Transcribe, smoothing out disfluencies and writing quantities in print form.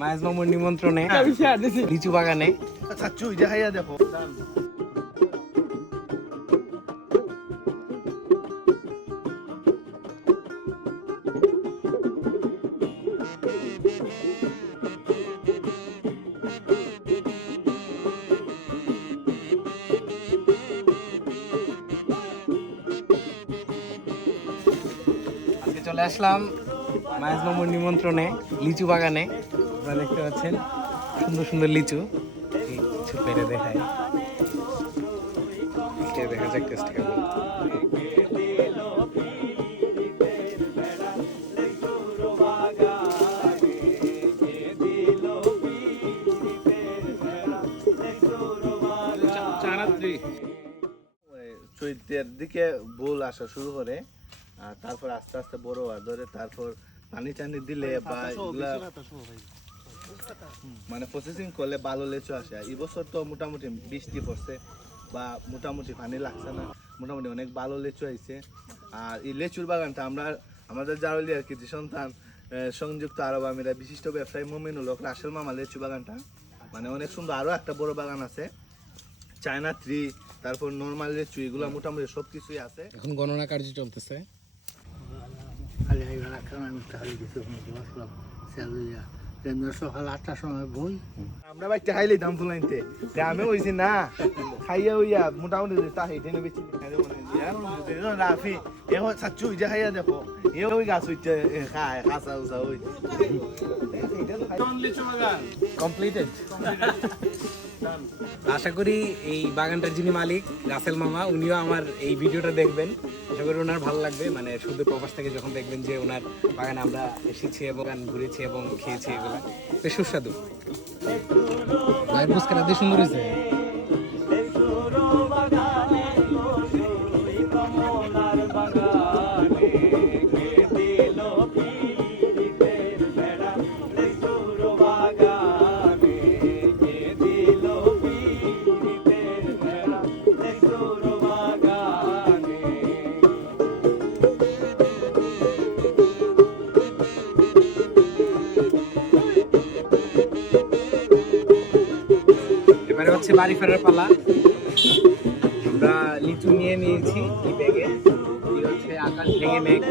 মায়ের মামুর নিমন্ত্রণে লিচু বাগানে চাচু এটা খাইয়া দেখো। আজকে চলে আসলাম মায়ের মামুর নিমন্ত্রণে লিচু বাগানে। আপনারা দেখতে পাচ্ছেন সুন্দর সুন্দর লিচু। এই কিছু পেরে দেখায়, খেয়ে দেখা যাক টেস্ট কেমন। চৈতের দিকে বোল আসা শুরু করে, আর তারপর আস্তে আস্তে বড় হওয়া ধরে, তারপর পানি টানি দিলে বা এগুলা মানে প্রসেসিং করলে ভালো লেচু আসে। এই বছর তো মোটামুটি বৃষ্টি পড়ছে বা মোটামুটি পানি লাগছে না, মোটামুটি অনেক ভালো লেচু আইছে। আর এই লেচুর বাগানটা আমরা আমাদের জারুলিয়ার কৃতি সন্তান সংযুক্ত আরব আমিরাত বিশিষ্ট ব্যবসায়ী মুমিনুল হক রাসেল মামা লেচু বাগানটা মানে অনেক সুন্দর। আরও একটা বড় বাগান আছে, চায়না ট্রি, তারপর নর্মাল লেচু, এগুলো মোটামুটি সব কিছুই আছে। এখন গণনা কার্য চলতেছে। সকাল 8টার সময় বই আমরা বাইতে খাইলে দাম ফুলাইতে আমি হইছি না খাইয়া হইয়া মোটামুটি তা হেঁটে নেবে রাফি এখন চাচু ইটা খাইয়া দেখো এ ওই গাছ হইতে খায় খাসা উসা ওই কমপ্লিটেড। আশা করি এই বাগানটার যিনি মালিক রাসেল মামা, উনিও আমার এই ভিডিওটা দেখবেন। আশা করি ওনার ভালো লাগবে, মানে শুধু প্রবাস থেকে যখন দেখবেন যে ওনার বাগানে আমরা এসেছি এবং ঘুরেছি এবং খেয়েছি, এগুলো বেশ সুস্বাদু। বুঝকারা দিয়ে সুন্দর হয়েছে। এবারে হচ্ছে বাড়ি ফেরার পালা। আমরা লিচু নিয়ে নিয়েছি এই ব্যাগে। এই হচ্ছে আকাশ ভেঙে মেঘ।